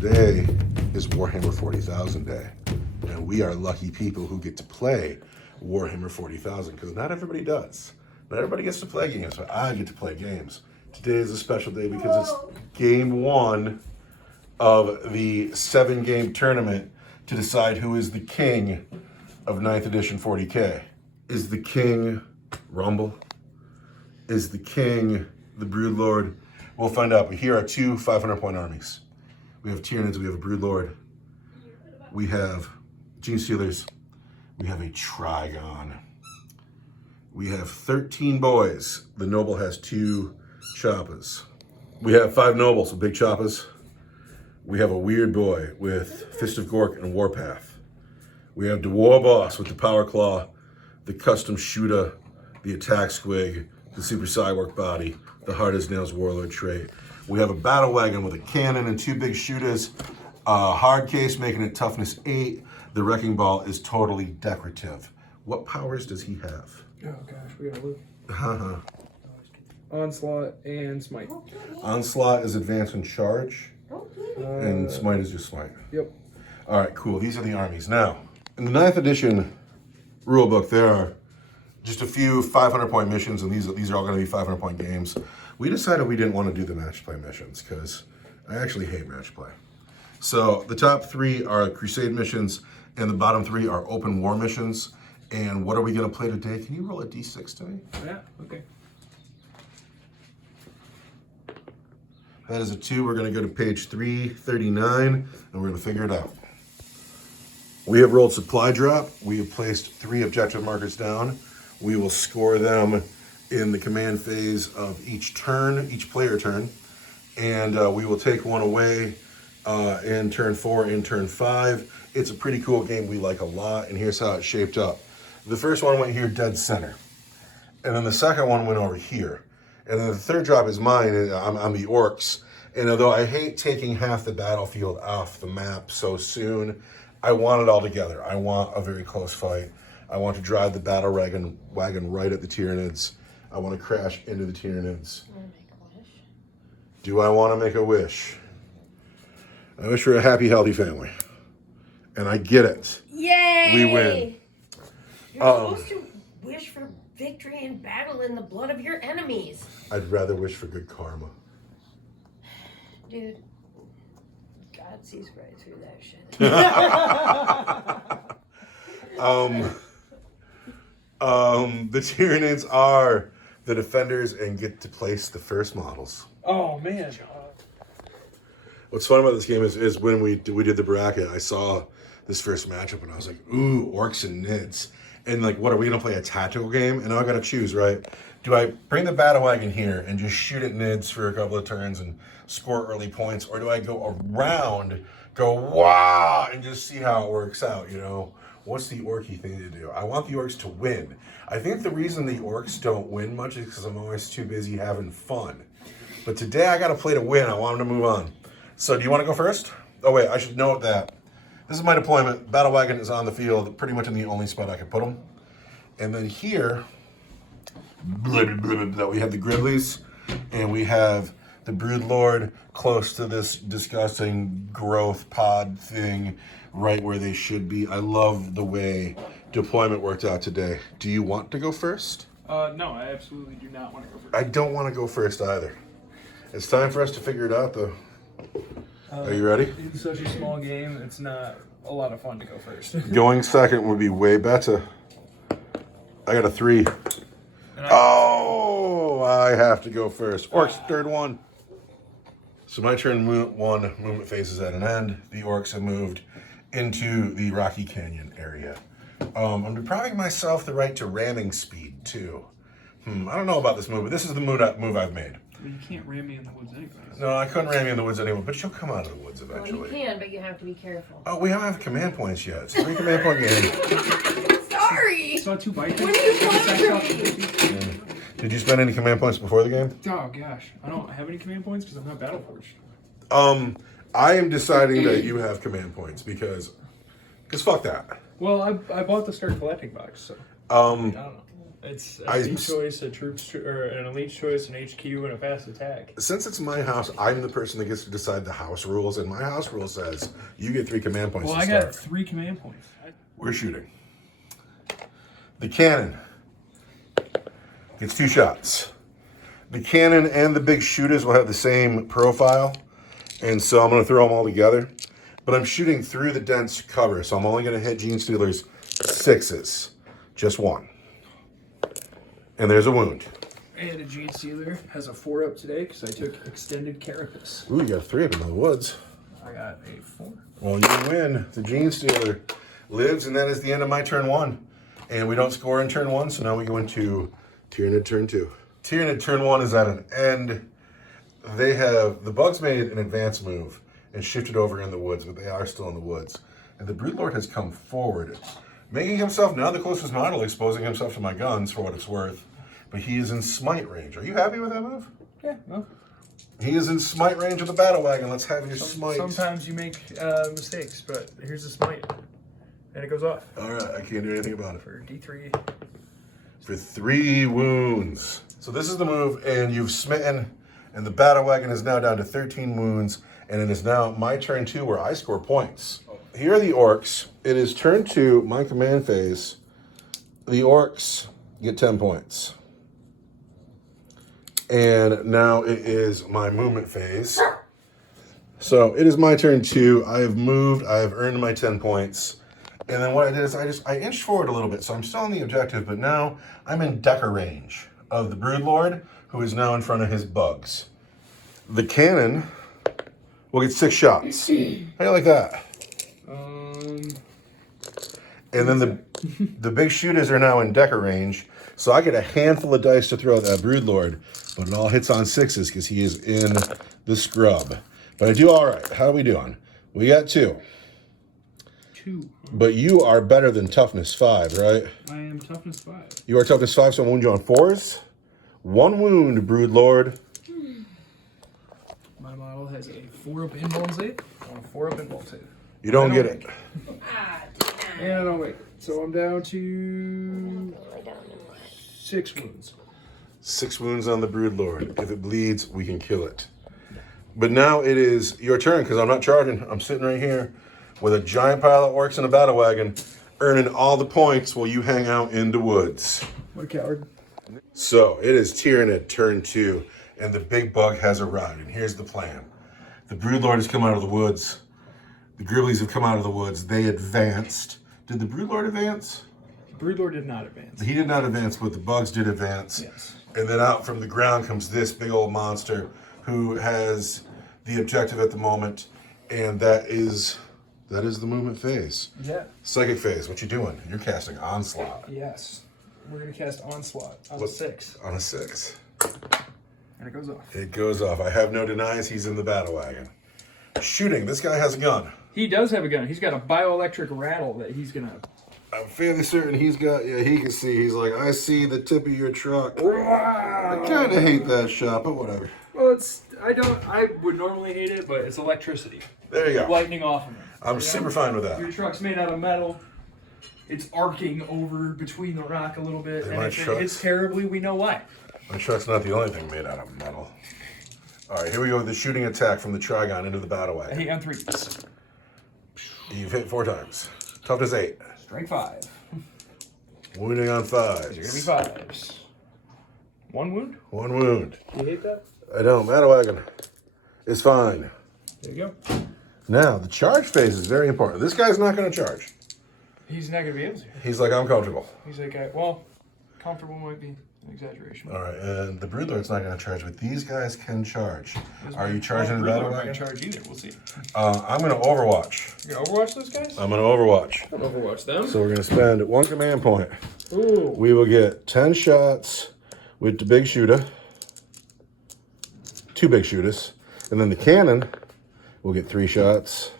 today is Warhammer 40,000 Day. And we are lucky people who get to play Warhammer 40,000 because not everybody does. Not everybody gets to play games, but I get to play games. Today is a special day because it's game one of the 7-game tournament to decide who is the king of 9th edition 40K. Is the king Rumble? Is the king the Broodlord? We'll find out, but here are two 500-point armies. We have Tyranids, we have a Broodlord, we have Gene Stealers, we have a Trigon. We have 13 boys. The noble has 2 choppas. We have 5 nobles with big choppas. We have a weird boy with Fist of Gork and Warpath. We have the War Boss with the Power Claw, the Custom Shooter, the Attack Squig, the Super Cyborg Body, the Hard as Nails Warlord trait. We have a Battle Wagon with a cannon and 2 big shooters. Hard case making it toughness 8. The Wrecking Ball is totally decorative. What powers does he have? Oh gosh, we gotta look. Uh-huh. Onslaught and Smite. Onslaught is advance and charge, and Smite is just Smite. Yep. All right, cool. These are the armies. Now, in the 9th edition rulebook, there are just a few 500-point missions, and these are all going to be 500-point games. We decided we didn't want to do the match play missions because I actually hate match play. So the top 3 are Crusade missions, and the bottom 3 are open war missions. And what are we going to play today? Can you roll a d6 to me? Yeah, okay. That is a 2. We're going to go to page 339, and we're going to figure it out. We have rolled supply drop. We have placed 3 objective markers down. We will score them in the command phase of each turn, each player turn. And we will take one away in turn 4, in turn 5. It's a pretty cool game we like a lot, and here's how it's shaped up. The first one went here dead center. And then the second one went over here. And then the third drop is mine, and I'm the orcs. And although I hate taking half the battlefield off the map so soon, I want it all together. I want a very close fight. I want to drive the battle wagon right at the Tyranids. I want to crash into the Tyranids. Do I want to make a wish? I wish for a happy, healthy family. And I get it. Yay! We win. You're supposed to wish for victory in battle in the blood of your enemies. I'd rather wish for good karma. Dude, God sees right through that shit. The Tyranids are the defenders and get to place the first models. Oh man. What's fun about this game is when we did the bracket, I saw this first matchup and I was like, ooh, orcs and nids. And like, what, are we gonna play a tactical game? And now I gotta choose, right? Do I bring the battle wagon here and just shoot at nids for a couple of turns and score early points? Or do I go around, go wow, and just see how it works out, you know? What's the orky thing to do? I want the orcs to win. I think the reason the orcs don't win much is because I'm always too busy having fun. But today I gotta play to win. I want them to move on. So do you wanna go first? Oh wait, I should note that this is my deployment. Battle wagon is on the field, pretty much in the only spot I could put them. And then here, we have the Griblies, and we have the Broodlord close to this disgusting growth pod thing, right where they should be. I love the way deployment worked out today. Do you want to go first? No, I absolutely do not want to go first. I don't want to go first either. It's time for us to figure it out, though. Are you ready? In such a small game, it's not a lot of fun to go first. Going second would be way better. I got a 3. Oh, I have to go first. Orcs, third one. So my turn 1, movement phase is at an end. The orcs have moved into the Rocky Canyon area. I'm depriving myself the right to ramming speed, too. I don't know about this move, but this is the move I've made. Well, you can't ram me in the woods anyways. No, I couldn't ram you in the woods anymore, but she'll come out of the woods eventually. Well, you can, but you have to be careful. Oh, we don't have command points yet. It's a 3 command point game. Sorry! It's not 2 bites. What are you talking? Did you spend any command points before the game? Oh gosh, I don't have any command points because I'm not battle forged. I am deciding that you have command points because fuck that. Well, I bought the start collecting box, so I don't know. It's an elite choice, a troops, or an elite choice, an HQ, and a fast attack. Since it's my house, I'm the person that gets to decide the house rules, and my house rule says you get 3 command points. Well, to I start. got 3 command points. We're shooting. The cannon gets 2 shots. The cannon and the big shooters will have the same profile, and so I'm going to throw them all together. But I'm shooting through the dense cover, so I'm only going to hit Gene Stealer's 6s. Just 1. And there's a wound. And a Gene Stealer has a 4-up today because I took extended carapace. Ooh, you got 3 up in the woods. I got a 4. Well, you win. The Gene Stealer lives, and that is the end of my turn 1. And we don't score in turn 1, so now we go into Tyranid turn 2. Tyranid turn 1 is at an end. The Bugs made an advance move and shifted over in the woods, but they are still in the woods. And the Broodlord has come forward, making himself now the closest model, exposing himself to my guns for what it's worth. But he is in smite range. Are you happy with that move? Yeah, well. He is in smite range of the battle wagon. Let's have your smite. Sometimes you make mistakes, but here's the smite. And it goes off. All right, I can't do anything about it. For D3. For 3 wounds. So this is the move, and you've smitten, and the battle wagon is now down to 13 wounds, and it is now my turn 2 where I score points. Here are the orcs. It is turn 2, my command phase. The orcs get 10 points. And now it is my movement phase. So it is my turn 2. I have moved. I have earned my 10 points. And then what I did is I inched forward a little bit. So I'm still on the objective, but now I'm in decker range of the Broodlord, who is now in front of his bugs. The cannon will get 6 shots. How do you like that? And then the big shooters are now in decker range. So I get a handful of dice to throw at that Broodlord, but it all hits on 6s because he is in the scrub. But I do all right. How are we doing? We got 2. 2. But you are better than toughness 5, right? I am toughness 5. You are toughness 5, so I'm wound you on 4s. 1 wound, Broodlord. My model has a 4-up invuln save and a 4-up invuln save. You don't get it. And I don't make it. So I'm down to 6 wounds. 6 wounds on the Broodlord. If it bleeds, we can kill it. But now it is your turn, because I'm not charging. I'm sitting right here with a giant pile of orcs in a battle wagon, earning all the points while you hang out in the woods. What a coward. So it is Tyranid turn 2, and the big bug has arrived. And here's the plan. The Broodlord has come out of the woods. The Gribblies have come out of the woods. They advanced. Did the Broodlord advance? Broodlord did not advance. He did not advance, but the bugs did advance. Yes. And then out from the ground comes this big old monster who has the objective at the moment, and that is the movement phase. Yeah. Psychic phase, what you doing? You're casting Onslaught. Yes. We're going to cast Onslaught on a 6. On a 6. And it goes off. It goes off. I have no denies he's in the battle wagon. Shooting. This guy has a gun. He does have a gun. He's got a bioelectric rattle that he's going to... I'm fairly certain he's got, he can see. He's like, I see the tip of your truck. I kind of hate that shot, but whatever. Well, I would normally hate it, but it's electricity. There you go. Lightning off of it. I'm super fine with that. Your truck's made out of metal. It's arcing over between the rock a little bit. And if it hits terribly, we know why. My truck's not the only thing made out of metal. All right, here we go with the shooting attack from the Trigon into the battle I wagon. hit on 3s. You've hit 4 times. Toughness 8. Strength 5. Wounding on 5s. These are going to be 5s. 1 wound? 1 wound. You hate that? I don't. Battle wagon is fine. There you go. Now, the charge phase is very important. This guy's not going to charge. He's not going to be able to. He's like, I'm comfortable. He's like, well, comfortable might be an exaggeration. All right, and the Broodlord's not going to charge, but these guys can charge. Are you charging the battle I'm not wagon? going to charge either. We'll see. I'm going to Overwatch. You're going to Overwatch those guys? I'm going to Overwatch. I'm going to Overwatch them. So we're going to spend 1 command point. Ooh. We will get 10 shots with the big shooter. 2 big shooters. And then the cannon will get 3 shots.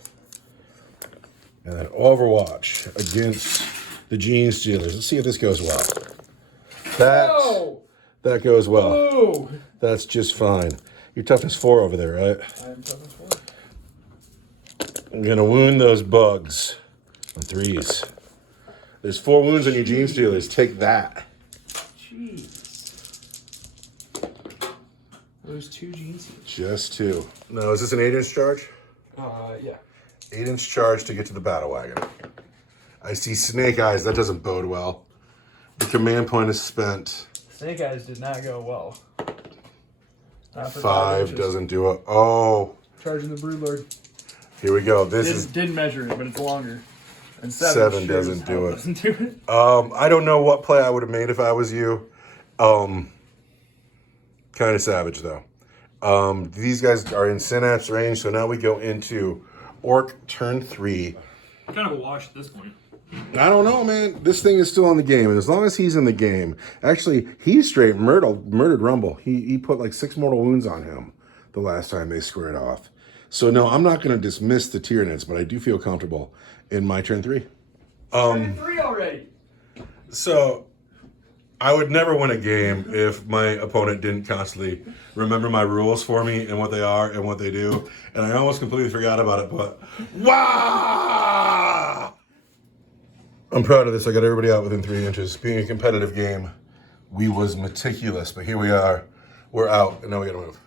And then Overwatch against the Gene Stealers. Let's see if this goes well. That goes well. Whoa. That's just fine. Your toughness 4 over there, right? I am toughness 4. I'm gonna wound those bugs on 3s. There's 4 wounds on your Gene Stealers. Take that. Jeez. Those 2 gene seals. Just 2. Now, is this an 8-inch charge? Yeah. 8-inch charge to get to the battle wagon. I see Snake Eyes. That doesn't bode well. The command point is spent. Snake Eyes did not go well. Not for 5 doesn't do it. Oh. Charging the Broodlord. Here we go. This didn't measure it, but it's longer. And 7 doesn't do it. Doesn't do it. I don't know what play I would have made if I was you. Kind of savage, though. These guys are in synapse range, so now we go into Orc turn 3. Kind of a wash at this point. I don't know, man. This thing is still in the game, and as long as he's in the game, actually, he straight murdered Rumble. He put like 6 mortal wounds on him the last time they squared off. So no, I'm not going to dismiss the Tyranids, but I do feel comfortable in my turn 3. Turn 3 already. So I would never win a game if my opponent didn't constantly remember my rules for me and what they are and what they do. And I almost completely forgot about it, but wow! I'm proud of this. I got everybody out within 3 inches. Being a competitive game, we was meticulous, but here we are. We're out, and now we gotta move.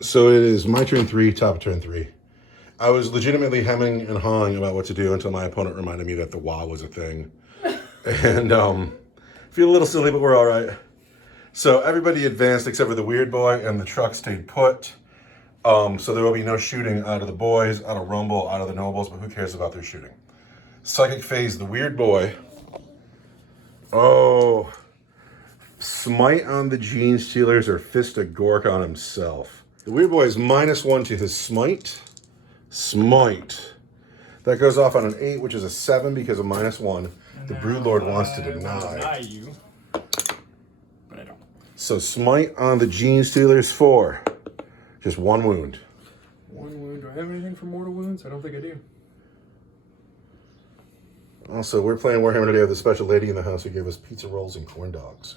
So it is my turn 3, top of turn 3. I was legitimately hemming and hawing about what to do until my opponent reminded me that the WA was a thing. And feel a little silly, but we're all right. So everybody advanced except for the weird boy, and the truck stayed put. So there will be no shooting out of the boys, out of Rumble, out of the nobles, but who cares about their shooting? Psychic phase, the weird boy. Oh. Smite on the Gene Stealers or Fist of Gork on himself. The weird boy is -1 to his smite. Smite. That goes off on an 8, which is a 7 because of -1. The Broodlord wants to deny. You. But I don't. So smite on the Gene Stealers 4. Just 1 wound. 1 wound. Do I have anything for mortal wounds? I don't think I do. Also, we're playing Warhammer today with a special lady in the house who gave us pizza rolls and corn dogs.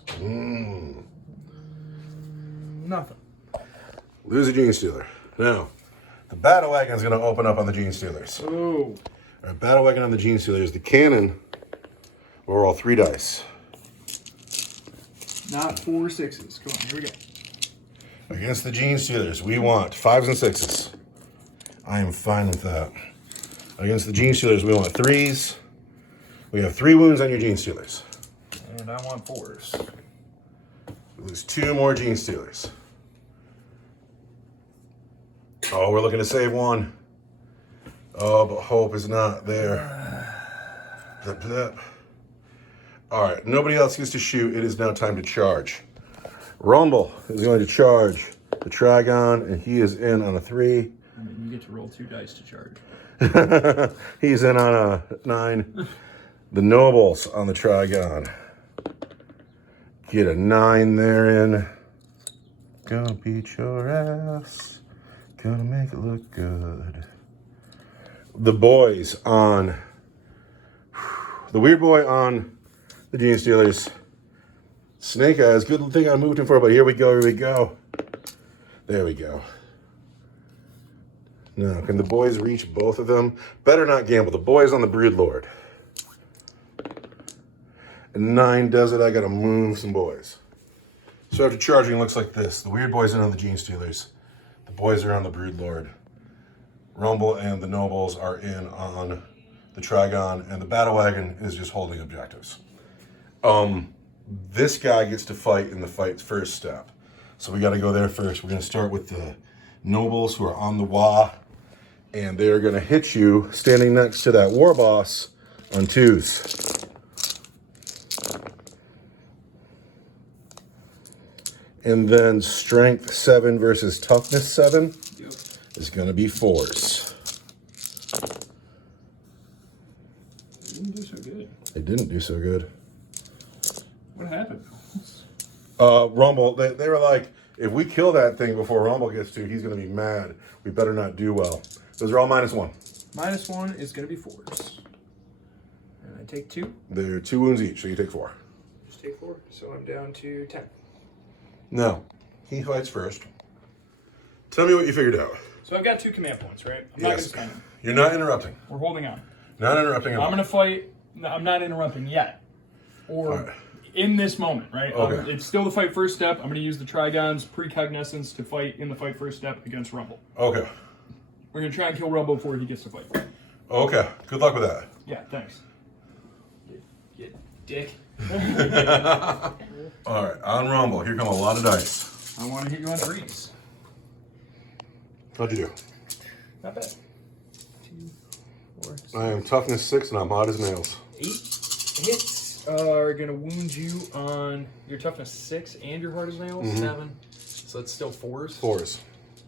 Nothing. Lose a Gene Stealer. Now, the battle wagon is going to open up on the Gene Stealers. Oh. All right, battle wagon on the Gene Stealers. The cannon will roll 3 dice. Not 4 6s. Come on, here we go. Against the Gene Stealers, we want 5s and 6s. I am fine with that. Against the Gene Stealers, we want 3s. We have 3 wounds on your Gene Stealers. And I want 4s. We lose 2 more Gene Stealers. Oh, we're looking to save 1. Oh, but hope is not there. Blip, blip. All right, nobody else gets to shoot. It is now time to charge. Rumble is going to charge the Trigon, and he is in on a 3. I mean, you get to roll 2 dice to charge. He's in on a 9. The Nobles on the Trigon. Get a 9 therein. Gonna beat your ass. Gonna make it look good. The boys on... The weird boy on the Gene Stealers. Snake Eyes. Good thing I moved him for, but here we go, here we go. There we go. Now, can the boys reach both of them? Better not gamble. The boys on the Broodlord. And 9 does it. I gotta move some boys. So after charging, it looks like this. The weird boys are on the Gene Stealers. The boys are on the Broodlord. Rumble and the Nobles are in on the Trigon, and the Battle Wagon is just holding objectives. This guy gets to fight in the fight's first step. So we gotta go there first. We're gonna start with the Nobles who are on the Wa, and they're gonna hit you standing next to that War Boss on 2s. And then strength 7 versus toughness 7 is going to be 4s. It didn't do so good. It didn't do so good. What happened? Rumble, they were like, if we kill that thing before Rumble gets to, he's going to be mad. We better not do well. Those are all -1. -1 is going to be 4s. And I take 2. They're 2 wounds each, so you take 4. Just take 4. So I'm down to 10. No, he fights first. Tell me what you figured out. So I've got 2 command points, right? I'm not going to spend them. You're not interrupting. We're holding on. Not interrupting at all. I'm going to fight. No, I'm not interrupting yet. Or in this moment, right? Okay. It's still the fight first step. I'm going to use the Trigon's precognisance to fight in the fight first step against Rumble. Okay. We're going to try and kill Rumble before he gets to fight. Okay. Good luck with that. Yeah, thanks. You dick. All right, on Rumble. Here come a lot of dice. I want to hit you on 3s. How'd you do? Not bad. 2, 4, 6, I am toughness 6 and I'm hot as nails. 8 hits are going to wound you on your toughness 6 and your hard as nails. 7. So it's still 4s. 4s.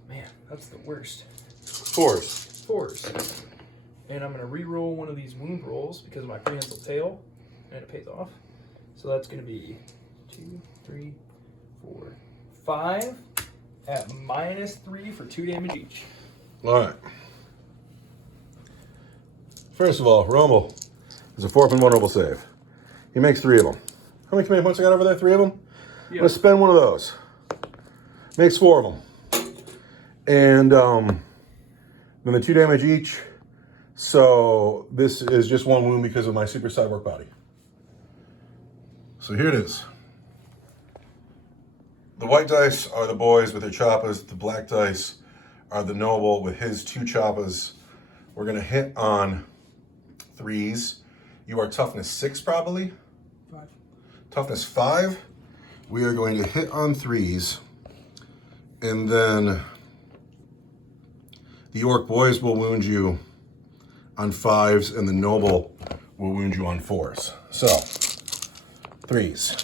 Man, that's the worst. 4s. 4s. And I'm going to re-roll one of these wound rolls because of my prehensile tail, and it pays off. So that's going to be 2, 3, 4, 5 at -3 for 2 damage each. All right. First of all, Rumble is a 4-up and vulnerable save. He makes 3 of them. How many command points I got over there? 3 of them? Yeah. I'm going to spend one of those. Makes 4 of them. And then the 2 damage each. So this is just 1 wound because of my super cyborg body. So here it is. The white dice are the boys with their choppas. The black dice are the noble with his 2 choppas. We're going to hit on 3s. You are toughness 6 probably? 5. Toughness 5. We are going to hit on 3s. And then the orc boys will wound you on 5s, and the noble will wound you on 4s. So, 3s.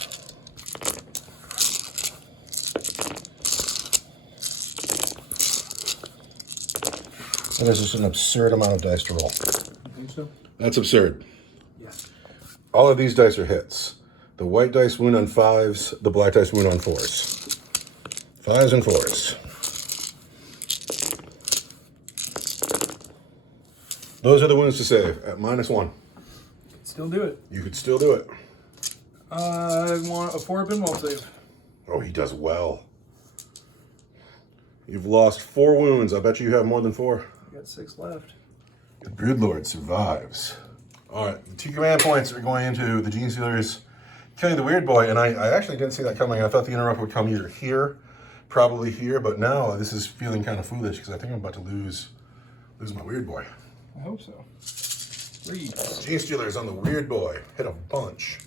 That is just an absurd amount of dice to roll. You think so? That's absurd. Yeah. All of these dice are hits. The white dice wound on 5s, the black dice wound on 4s. 5s and 4s. Those are the wounds to save at -1. Still do it. You could still do it. I want a 4-up and wall save. Oh, he does well. You've lost 4 wounds. I bet you have more than 4. I got 6 left. The Broodlord survives. All right, the 2 command points are going into the Gene Stealers killing the Weird Boy, and I actually didn't see that coming. I thought the interrupt would come either here, probably here, but now this is feeling kind of foolish because I think I'm about to lose my Weird Boy. I hope so. 3. Gene Stealers on the Weird Boy. Hit a bunch.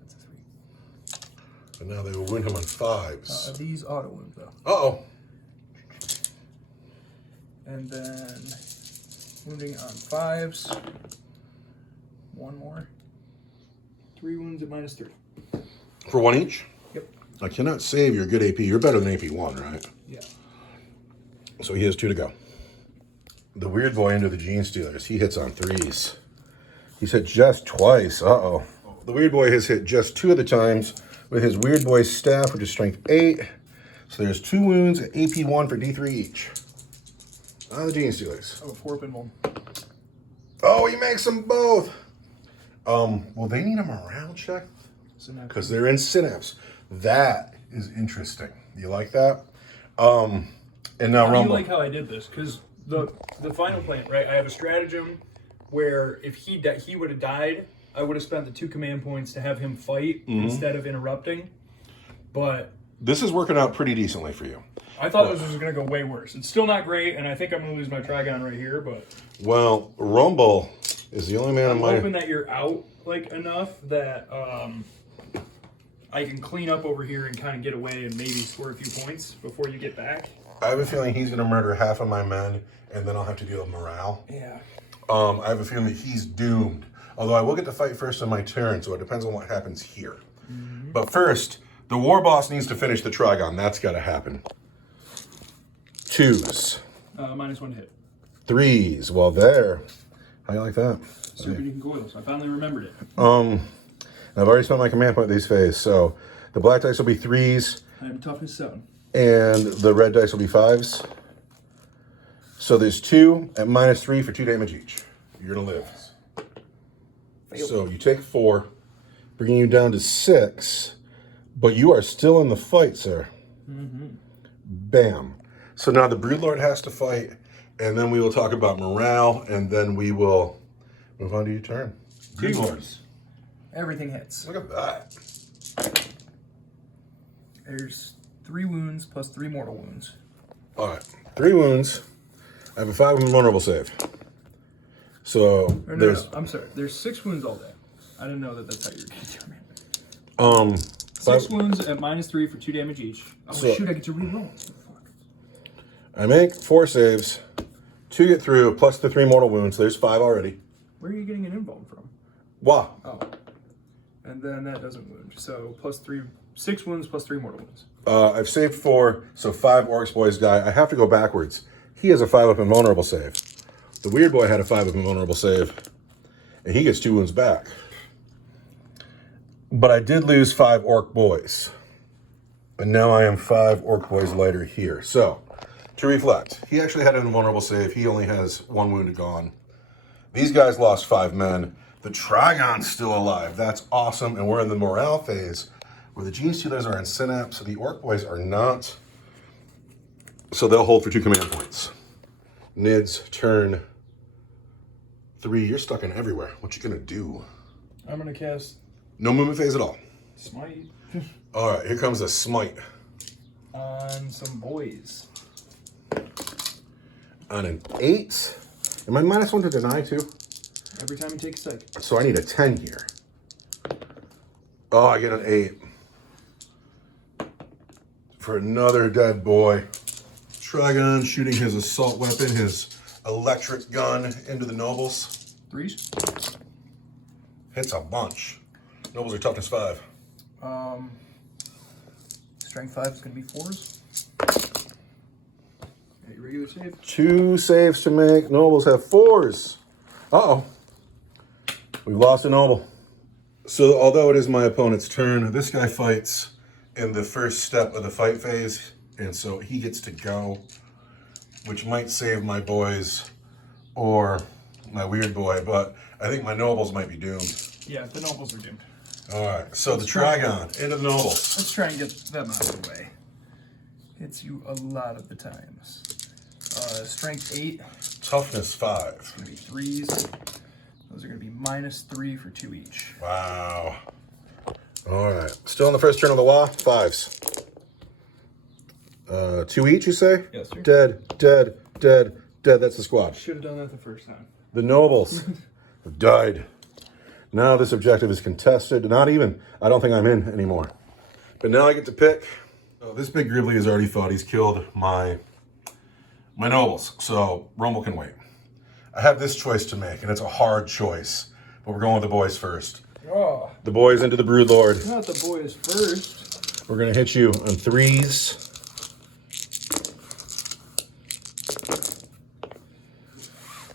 That's a 3. And now they will wound him on 5s. These auto wounds though. Uh-oh. And then wounding on 5s. 1 more. 3 wounds at -3. For 1 each? Yep. I cannot save your good AP. You're better than AP1, right? Yeah. So he has 2 to go. The Weird Boy into the Gene Stealers. He hits on 3s. He's hit just twice. Uh-oh. The Weird Boy has hit just 2 of the times with his Weird Boy staff, which is strength 8. So there's 2 wounds at AP1 for D3 each. On the Gene Stealers. Oh, 4-up and 1. Oh, he makes them both. Well, they need a morale check because they're in Synapse. That is interesting. You like that? And now I Rumble. like how I did this because the final plan, right? I have a stratagem where if he would have died, I would have spent the 2 command points to have him fight instead of interrupting. But This is working out pretty decently for you. I thought this was going to go way worse. It's still not great, and I think I'm going to lose my Trigon right here. But Well, Rumble is the only man in I'm my... hoping that you're out like enough that I can clean up over here and kind of get away and maybe score a few points before you get back. I have a feeling he's going to murder half of my men, and then I'll have to deal with morale. Yeah. I have a feeling that he's doomed. Although I will get to fight first on my turn, so it depends on what happens here. But first, the war boss needs to finish the Trigon. That's got to happen. 2s. -1 hit. 3s. Well, there. How you like that? Super Deacon Coils. I finally remembered it. I've already spent my command point this phase, so the black dice will be 3s, I have toughness 7. and the red dice will be 5s. So there's 2 at -3 for 2 damage each. You're gonna live. Failed. So you take 4, bringing you down to 6, but you are still in the fight, sir. Bam. So now the Broodlord has to fight, and then we will talk about morale, and then we will move on to your turn. Broodlords. Everything hits. Look at that. There's 3 wounds plus 3 mortal wounds. All right, 3 wounds. I have a 5 invulnerable save. So Or there's no, I'm sorry. There's 6 wounds all day. I didn't know that that's how you're going to determine it. 6 wounds at -3 for 2 damage each. Oh So- shoot! I get to reroll. Fuck. I make 4 saves, 2 get through, plus the 3 mortal wounds. So there's 5 already. Where are you getting an invuln from? Wow. Oh, and then that doesn't wound. So plus 3, 6 wounds plus 3 mortal wounds. I've saved 4, so 5 Orcs Boys die. I have to go backwards. He has a 5-up invulnerable save. The Weird Boy had a 5-up invulnerable save, and he gets 2 wounds back. But I did lose 5 Orc Boys. And now I am 5 Orc Boys lighter here. So, to reflect, he actually had an invulnerable save. He only has 1 wound gone. These guys lost 5 men. The Trigon's still alive. That's awesome. And we're in the morale phase where the Gene Stealers are in Synapse. The Orc Boys are not. So they'll hold for 2 command points. Nid's turn 3. You're stuck in everywhere. What you gonna do? I'm gonna cast No movement phase at all. Smite All right, here comes a smite. on some boys. On an 8. Am I -1 to deny too? Every time you take a psych. So I need a 10 here. Oh, I get an 8. For another dead boy. Trigon shooting his assault weapon, his electric gun into the nobles. 3s. Hits a bunch. Nobles are toughness 5. Strength 5 is gonna be 4s. Okay, regular save. 2 saves to make. Nobles have 4s. Uh-oh. We've lost a noble. So although it is my opponent's turn, this guy fights in the first step of the fight phase, and so he gets to go, which might save my boys or my weird boy, but I think my nobles might be doomed. Yeah, the nobles are doomed. All right, so the Trigon into the nobles. Let's try and get them out of the way. Hits you a lot of the times. Strength 8. Toughness 5. Gonna be 3s. Those are gonna be -3 for 2 each. Wow. All right, still on the first turn of the Wa, 5s. 2 each, you say? Yes, sir. Dead, dead, dead, dead. That's the squad. Should have done that the first time. The nobles have died. Now this objective is contested. Not even. I don't think I'm in anymore. But now I get to pick. So this big gribbly has already fought. He's killed my nobles. So Rumble can wait. I have this choice to make, and it's a hard choice. But we're going with the boys first. Oh, The boys into the Broodlord. not the boys first. We're going to hit you on 3s.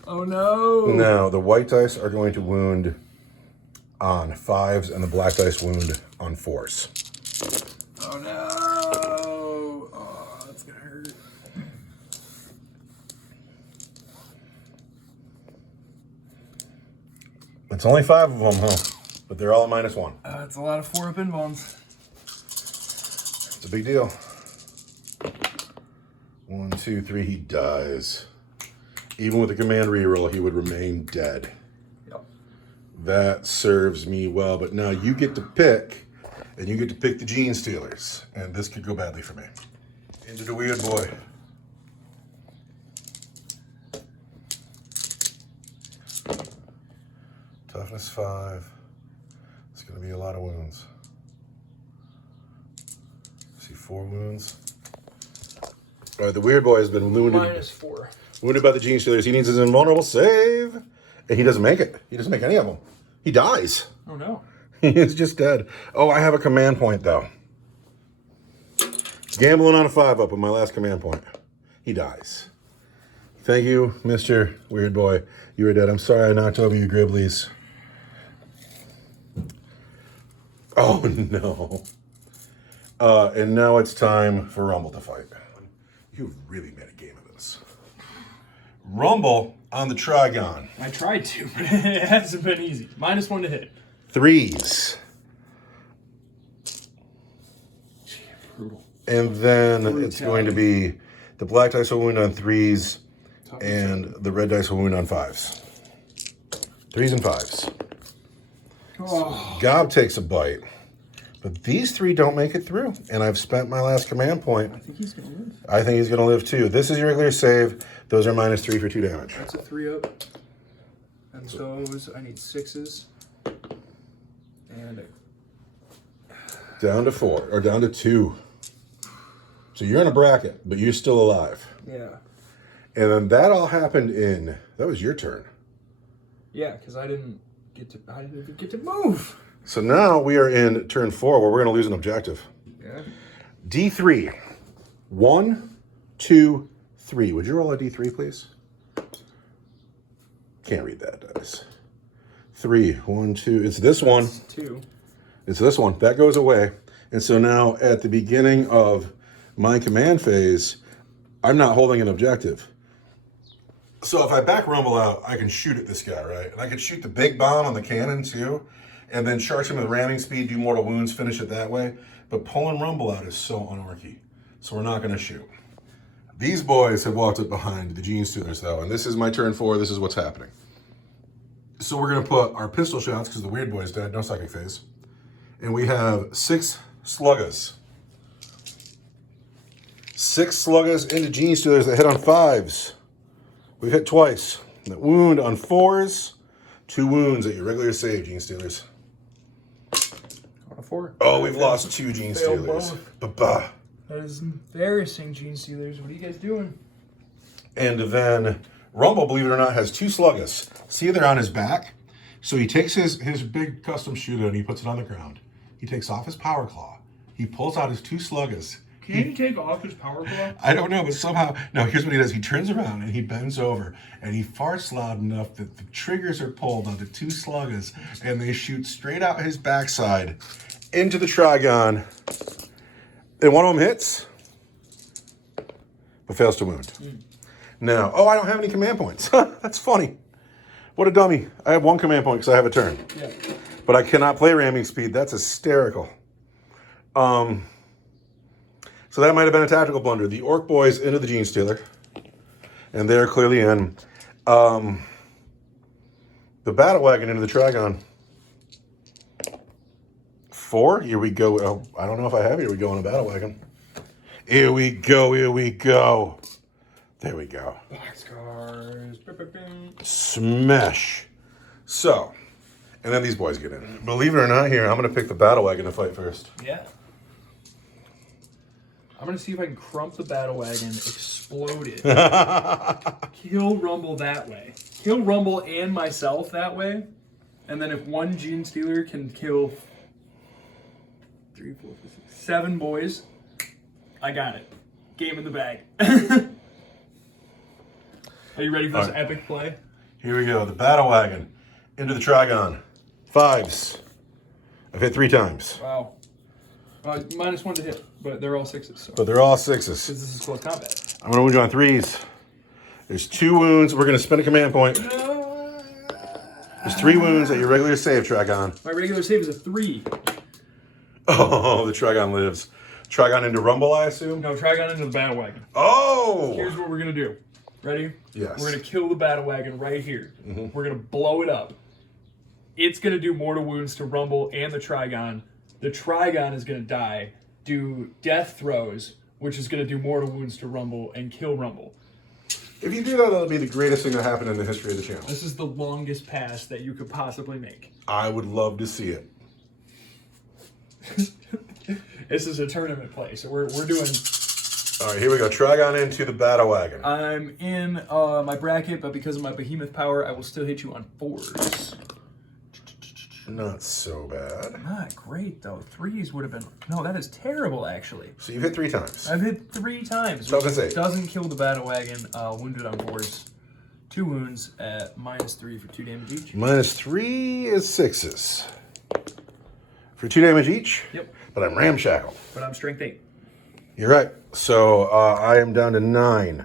Oh no! Now, the white dice are going to wound on 5s, and the black dice wound on 4s. Oh no! Oh, that's gonna hurt. It's only 5 of them, huh? But they're all at -1. It's a lot of 4-up invulns. It's a big deal. 1, 2, 3, he dies. Even with a command reroll, he would remain dead. Yep. That serves me well, but now you get to pick, and you get to pick the Gene Stealers, and this could go badly for me. Into the weird boy. Toughness 5. It's going to be a lot of wounds. See 4 wounds. All right, the weird boy has been wounded. -4. Wounded by the Gene Stealers. He needs his invulnerable save. And he doesn't make it. He doesn't make any of them. He dies. Oh no. He is just dead. Oh, I have a command point, though. Gambling on a 5-up with my last command point. He dies. Thank you, Mr. Weird Boy. You were dead. I'm sorry I knocked over you, Gribblies. Oh, no. And now it's time for Rumble to fight. You've really made a game of this. Rumble on the Trigon. I tried to, but it hasn't been easy. -1 to hit. 3s. Brutal. And then it's going to be the black dice will wound on 3s and the red dice will wound on 5s. 3s and 5s. Oh. Gob takes a bite. But these 3 don't make it through. And I've spent my last command point. I think he's going to live. I think he's going to live too. This is your regular save. Those are -3 for 2 damage. That's a 3-up. And those, I need 6s. And down to 4, or down to 2. So you're in a bracket, but you're still alive. yeah. And then that all happened in, that was your turn. Yeah, because I didn't even get to move. So now we are in turn 4 where we're going to lose an objective. Yeah. D3. 1, 2, 3. Would you roll a D3, please? Can't read that, dice. 3, 1, 2. It's this one. 2. It's this one. That goes away. And so now at the beginning of my command phase, I'm not holding an objective. So if I back Rumble out, I can shoot at this guy, right? And I can shoot the big bomb on the cannon too, and then charge him with ramming speed, do mortal wounds, finish it that way. But pulling Rumble out is so unorky. So we're not going to shoot. These boys have walked up behind the Gene Stealers though, and this is my turn 4. This is what's happening. So we're going to put our pistol shots, because the weird boy's dead, no psychic phase. And we have 6 sluggas. 6 sluggas into Gene Stealers that hit on 5s. We've hit twice. That wound on 4s. 2 wounds at your regular save, Gene Stealers. On a 4. Oh, we've lost 2 Gene Failed Stealers. both. Ba-ba. That is embarrassing, Gene Stealers. What are you guys doing? And then Rumble, believe it or not, has 2 sluggas. See, they're on his back. So he takes his big custom shooter and he puts it on the ground. He takes off his power claw. He pulls out his 2 sluggas. Can he take off his power claw? I don't know, but somehow, no, here's what he does. He turns around and he bends over and he farts loud enough that the triggers are pulled on the 2 sluggas and they shoot straight out his backside into the Trigon. And one of them hits, but fails to wound. Now, oh, I don't have any command points. That's funny. What a dummy. I have 1 command point because I have a turn. Yeah. But I cannot play ramming speed. That's hysterical. So that might have been a tactical blunder. The Orc boys into the Gene Stealer. And they're clearly in. The Battle Wagon into the Trigon. 4. Here we go. Oh, I don't know if I have. Here we go on a Battle Wagon. Here we go. Here we go. There we go. Boxcars. Smash. So, and then these boys get in. Believe it or not, here, I'm going to pick the Battle Wagon to fight first. Yeah. I'm going to see if I can crump the battle wagon, explode it, kill Rumble that way. Kill Rumble and myself that way. And then if 1 Gene Stealer can kill 3, 4, 5, 6, 7 boys, I got it. Game in the bag. Are you ready for this epic play? Here we go. The Battle Wagon into the Trigon. 5s. I've hit 3 times. Wow. -1 to hit, but they're all 6s. So. But they're all 6s. Because this is close combat. I'm going to wound you on 3s. There's 2 wounds. We're going to spend a command point. There's 3 wounds at your regular save, Trigon. My regular save is a 3. Oh, the Trigon lives. Trigon into Rumble, I assume? No, Trigon into the battle wagon. Oh! Here's what we're going to do. Ready? Yes. We're going to kill the battle wagon right here. We're going to blow it up. It's going to do mortal wounds to Rumble and the Trigon. The Trigon is going to die, do death throws, which is going to do mortal wounds to Rumble and kill Rumble. If you do that, that'll be the greatest thing that happened in the history of the channel. This is the longest pass that you could possibly make. I would love to see it. This is a tournament play, so we're doing... All right, here we go. Trigon into the Battle Wagon. I'm in my bracket, but because of my behemoth power, I will still hit you on 4s. Not so bad. Not great, though. 3s would have been... No, that is terrible, actually. So you've hit 3 times. I've hit 3 times. So I was gonna say. Doesn't kill the battle wagon. Wounded on 4s. 2 wounds at -3 for 2 damage each. -3 is 6s. For 2 damage each? Yep. But I'm ramshackle. But I'm strength 8. You're right. So I am down to 9.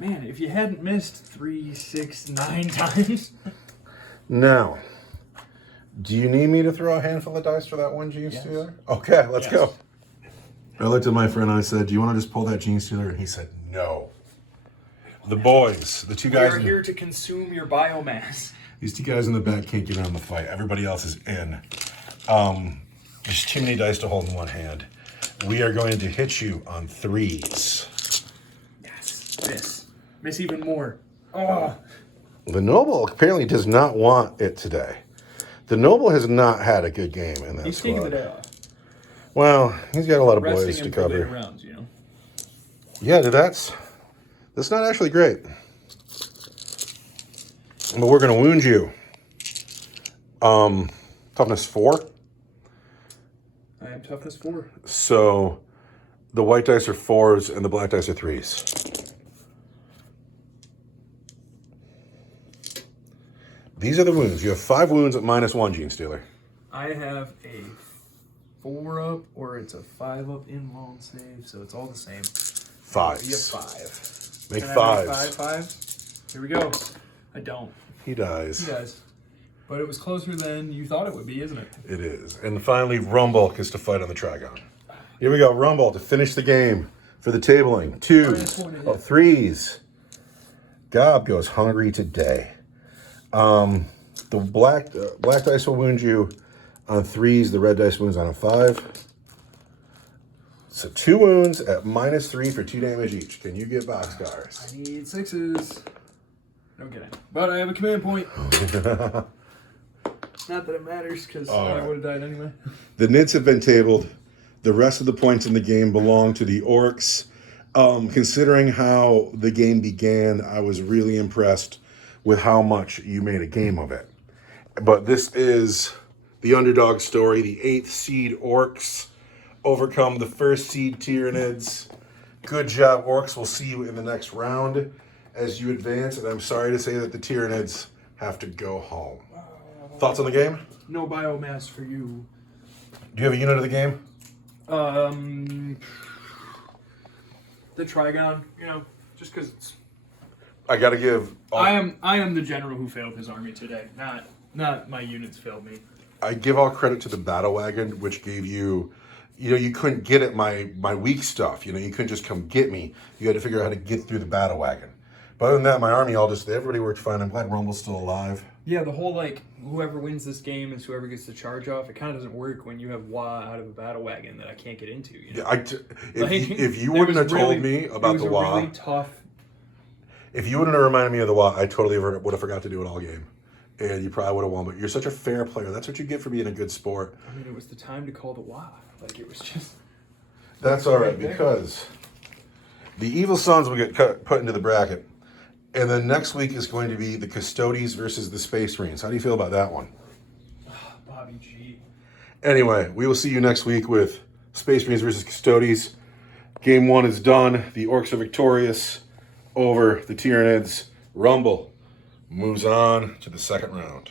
Man, if you hadn't missed 3, 6, 9 times... Now, do you need me to throw a handful of dice for that 1 Gene Stealer? Okay, let's go. I looked at my friend and I said, do you want to just pull that Gene Stealer? And he said, no. The boys, the 2 guys... We're here to consume your biomass. These two guys in the back can't get on the fight. Everybody else is in. There's too many dice to hold in one hand. We are going to hit you on 3s. Yes. Miss even more. Oh. The Noble apparently does not want it today. The Noble has not had a good game in that He's squad. taking the day off. Well, he's got a lot of Resting boys to him for later cover. rounds, you know. Yeah, that's not actually great. But we're going to wound you. Toughness 4. I am toughness 4. So the white dice are 4s and the black dice are 3s. These are the wounds. You have 5 wounds at -1, Gene Stealer. I have a 4 up or it's a 5 up in long save, so it's all the same. 5s. You have 5. Make Can I 5s. make 5? Here we go. I don't. He dies. He does. But it was closer than you thought it would be, isn't it? It is. And finally, Rumble gets to fight on the Trigon. Here we go. Rumble to finish the game for the tabling. 3s. Gob goes hungry today. The black dice will wound you on 3s. The red dice wounds on a 5. So 2 wounds at -3 for 2 damage each. Can you get boxcars? I need 6s. No kidding. But I have a command point. Not that it matters, because I would have died anyway. The Nids have been tabled. The rest of the points in the game belong to the Orcs. Considering how the game began, I was really impressed with how much you made a game of it. But this is the underdog story. The 8th seed Orcs overcome the 1st seed Tyranids. Good job, Orcs. We'll see you in the next round as you advance. And I'm sorry to say that the Tyranids have to go home. Thoughts on the game? No biomass for you. Do you have a unit of the game? The Trigon, you know, just because it's... I gotta give. I am the general who failed his army today. Not my units failed me. I give all credit to the battle wagon, which gave you, you couldn't get at my weak stuff. You couldn't just come get me. You had to figure out how to get through the battle wagon. But other than that, my army everybody worked fine. I'm glad Rumble's still alive. Yeah, the whole whoever wins this game is whoever gets the charge off. It kind of doesn't work when you have Wah out of a battle wagon that I can't get into. You know? Yeah, if you wouldn't have told me about the Wah, really tough. If you wouldn't have reminded me of the Wah, I totally would have forgot to do it all game. And you probably would have won, but you're such a fair player. That's what you get for being a good sport. I mean, it was the time to call the Wah. It was just... That's all right, because the Evil Sunz will get put into the bracket. And then next week is going to be the Custodies versus the Space Marines. How do you feel about that one? Bobby G. Anyway, we will see you next week with Space Marines versus Custodies. Game 1 is done. The Orcs are victorious over the Tyranids. Rumble moves on to the second round.